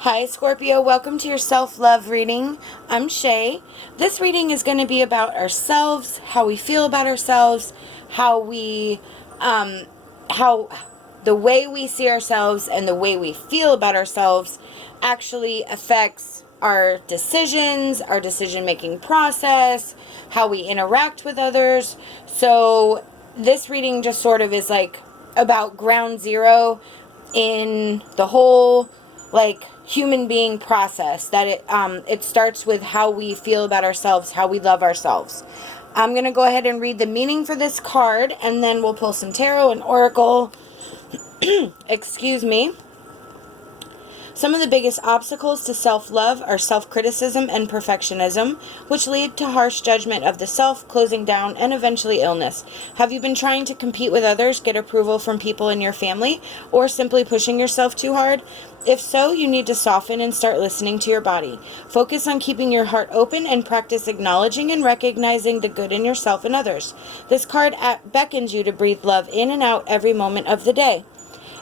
Hi Scorpio, welcome to your self-love reading. I'm Shae. This reading is going to be about ourselves, how we feel about ourselves, how the way we see ourselves and the way we feel about ourselves actually affects our decisions, our decision-making process, how we interact with others. So this reading just sort of is like about ground zero in the whole human being process, that it starts with how we feel about ourselves, how we love ourselves. I'm going to go ahead and read the meaning for this card, and then we'll pull some tarot and oracle. Excuse me. Some of the biggest obstacles to self-love are self-criticism and perfectionism, which lead to harsh judgment of the self, closing down, and eventually illness. Have you been trying to compete with others, get approval from people in your family, or simply pushing yourself too hard? If so, you need to soften and start listening to your body. Focus on keeping your heart open and practice acknowledging and recognizing the good in yourself and others. This card beckons you to breathe love in and out every moment of the day.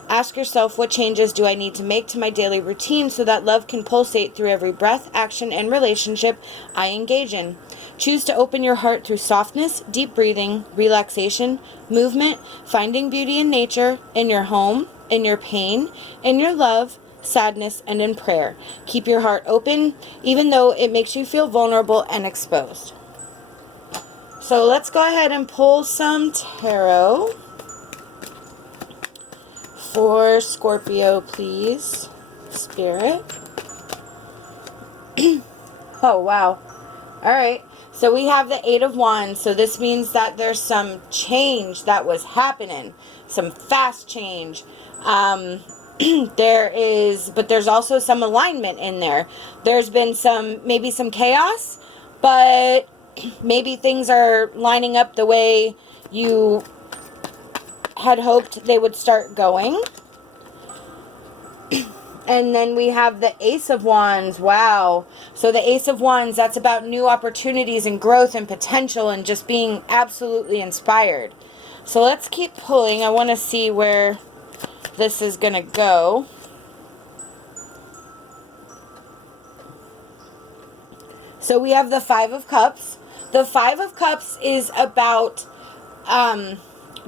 Ask yourself, what changes do I need to make to my daily routine so that love can pulsate through every breath, action, and relationship I engage in? Choose to open your heart through softness, deep breathing, relaxation, movement, finding beauty in nature, in your home, in your pain, in your love, sadness, and in prayer. Keep your heart open, even though it makes you feel vulnerable and exposed. So let's go ahead and pull some tarot for Scorpio, please. Spirit. Oh, wow. All right. So we have the Eight of Wands. So this means that there's some change that was happening. Some fast change. But there's also some alignment in there. There's been maybe some chaos, but maybe things are lining up the way you had hoped they would start going. And then we have the Ace of Wands. Wow. So the Ace of Wands, that's about new opportunities and growth and potential and just being absolutely inspired. So let's keep pulling. I want to see where this is going to go. So we have the Five of Cups. The Five of Cups is about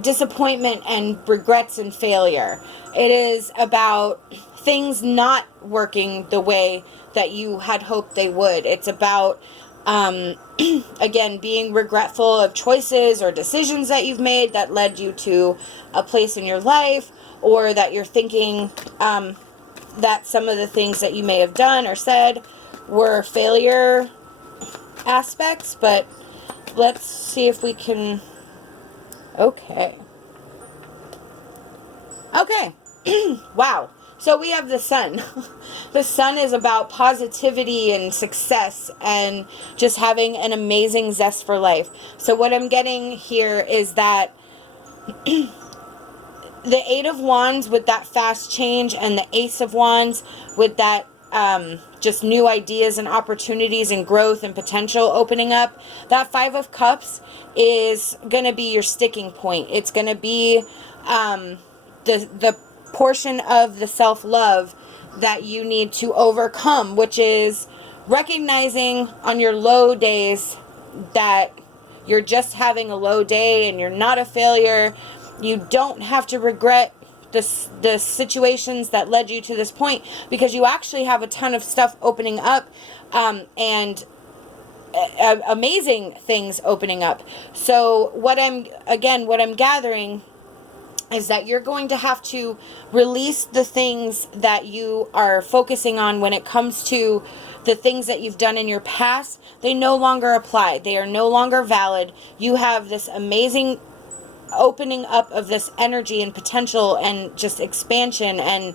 disappointment and regrets and failure. It is about things not working the way that you had hoped they would. It's about, again, being regretful of choices or decisions that you've made that led you to a place in your life, or that you're thinking that some of the things that you may have done or said were failure aspects. But let's see if we can... Okay. Wow. So we have the Sun. The Sun is about positivity and success and just having an amazing zest for life. So what I'm getting here is that the Eight of Wands with that fast change, and the Ace of Wands with that just new ideas and opportunities and growth and potential opening up. That Five of Cups is going to be your sticking point. It's going to be the portion of the self-love that you need to overcome, which is recognizing on your low days that you're just having a low day and you're not a failure. You don't have to regret the situations that led you to this point, because you actually have a ton of stuff opening up, and amazing things opening up. So what I'm gathering is that you're going to have to release the things that you are focusing on when it comes to the things that you've done in your past. They no longer apply. They are no longer valid. You have this amazing opening up of this energy and potential and just expansion and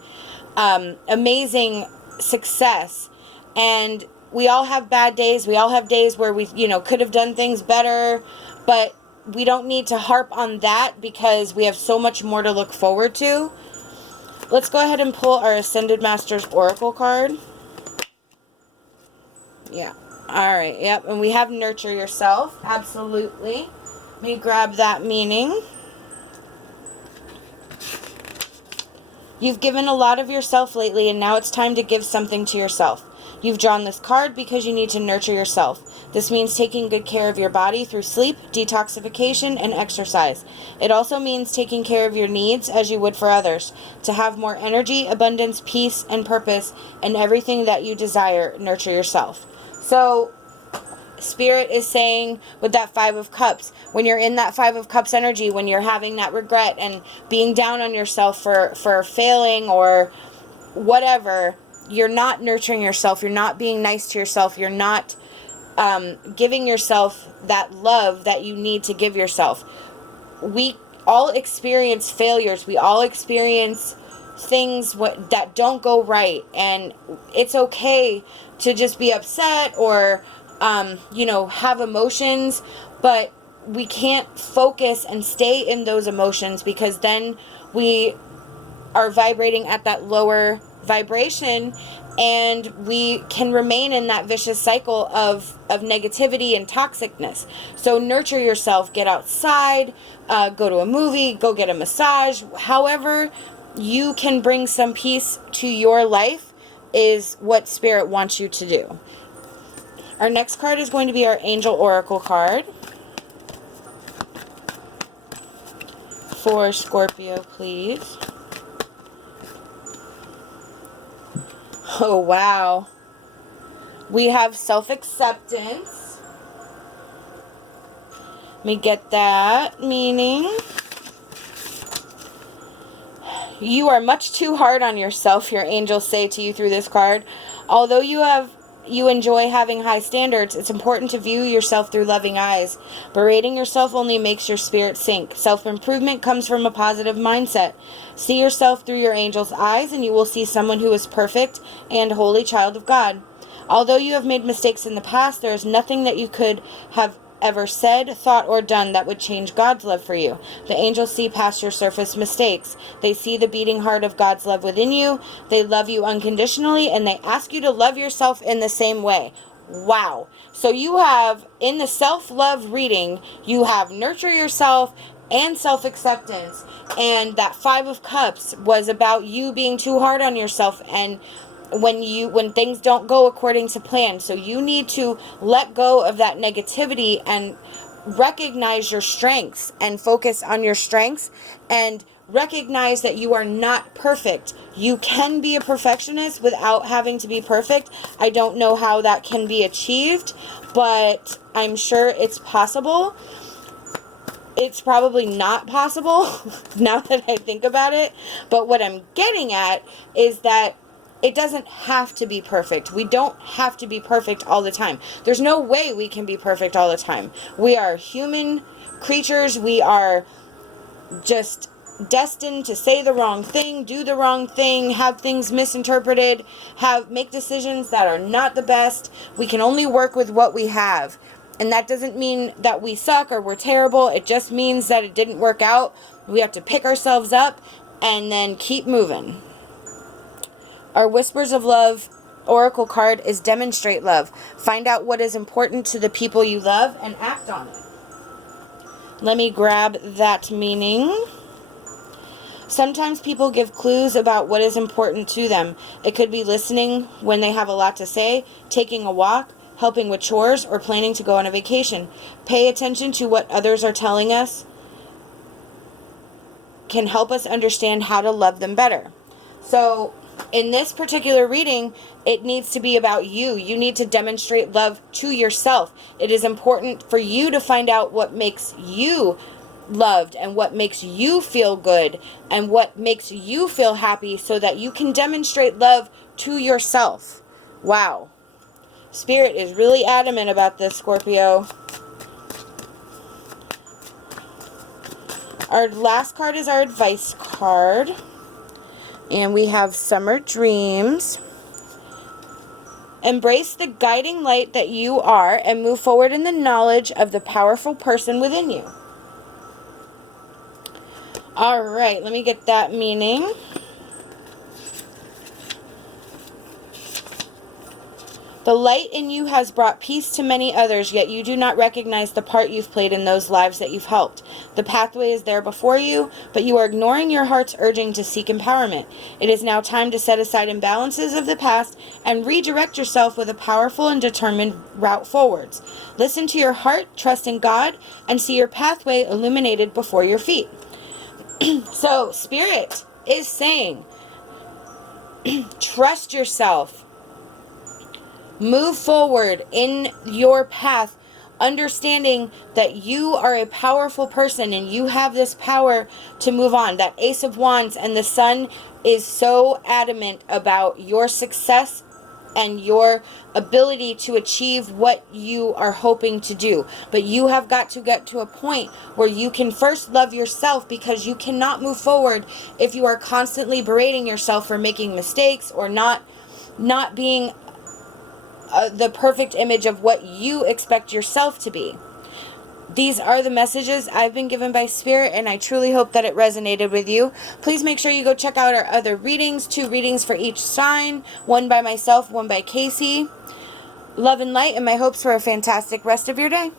amazing success. And we all have bad days. We all have days where we, could have done things better, but we don't need to harp on that because we have so much more to look forward to. Let's go ahead and pull our Ascended Masters Oracle card. Yeah. All right. Yep. And we have Nurture Yourself. Absolutely. Let me grab that meaning. You've given a lot of yourself lately, and now it's time to give something to yourself. You've drawn this card because you need to nurture yourself. This means taking good care of your body through sleep, detoxification, and exercise. It also means taking care of your needs as you would for others. To have more energy, abundance, peace, and purpose, and everything that you desire, nurture yourself. So, Spirit is saying with that Five of Cups, when you're in that Five of Cups energy, when you're having that regret and being down on yourself for failing or whatever, you're not nurturing yourself. You're not being nice to yourself. You're not giving yourself that love that you need to give yourself. We all experience failures. We all experience things that don't go right. And it's okay to just be upset or have emotions, but we can't focus and stay in those emotions, because then we are vibrating at that lower vibration, and we can remain in that vicious cycle of negativity and toxicness. So nurture yourself, get outside, go to a movie, go get a massage. However you can bring some peace to your life is what Spirit wants you to do. Our next card is going to be our Angel Oracle card for Scorpio, please. Oh, wow. We have self-acceptance. Let me get that meaning. You are much too hard on yourself, your angels say to you through this card. Although you enjoy having high standards, it's important to view yourself through loving eyes. Berating yourself only makes your spirit sink. Self-improvement comes from a positive mindset. See yourself through your angel's eyes, and you will see someone who is perfect and holy child of God. Although you have made mistakes in the past, there is nothing that you could have ever said, thought, or done that would change God's love for you. The angels see past your surface mistakes. They see the beating heart of God's love within you. They love you unconditionally, and they ask you to love yourself in the same way. Wow. So you have, in the self-love reading, you have nurture yourself and self-acceptance. And that Five of Cups was about you being too hard on yourself and when things don't go according to plan. So you need to let go of that negativity and recognize your strengths and focus on your strengths and recognize that you are not perfect. You can be a perfectionist without having to be perfect. I don't know how that can be achieved, but I'm sure it's possible. It's probably not possible now that I think about it. But what I'm getting at is that it doesn't have to be perfect. We don't have to be perfect all the time. There's no way we can be perfect all the time. We are human creatures. We are just destined to say the wrong thing, do the wrong thing, have things misinterpreted, make decisions that are not the best. We can only work with what we have. And that doesn't mean that we suck or we're terrible. It just means that it didn't work out. We have to pick ourselves up and then keep moving. Our Whispers of Love Oracle card is Demonstrate Love. Find out what is important to the people you love and act on it. Let me grab that meaning. Sometimes people give clues about what is important to them. It could be listening when they have a lot to say, taking a walk, helping with chores, or planning to go on a vacation. Pay attention to what others are telling us can help us understand how to love them better. So in this particular reading, it needs to be about you. You need to demonstrate love to yourself. It is important for you to find out what makes you loved and what makes you feel good and what makes you feel happy so that you can demonstrate love to yourself. Wow. Spirit is really adamant about this, Scorpio. Our last card is our advice card. And we have Summer Dreams. Embrace the guiding light that you are and move forward in the knowledge of the powerful person within you. All right, let me get that meaning. The light in you has brought peace to many others, yet you do not recognize the part you've played in those lives that you've helped. The pathway is there before you, but you are ignoring your heart's urging to seek empowerment. It is now time to set aside imbalances of the past and redirect yourself with a powerful and determined route forwards. Listen to your heart, trust in God, and see your pathway illuminated before your feet. So, Spirit is saying, trust yourself. Move forward in your path, understanding that you are a powerful person and you have this power to move on. That Ace of Wands and the Sun is so adamant about your success and your ability to achieve what you are hoping to do. But you have got to get to a point where you can first love yourself, because you cannot move forward if you are constantly berating yourself for making mistakes or not being the perfect image of what you expect yourself to be. These are the messages I've been given by Spirit, and I truly hope that it resonated with you. Please make sure you go check out our other readings, 2 readings for each sign, one by myself, one by Kacee. Love and light, and my hopes for a fantastic rest of your day.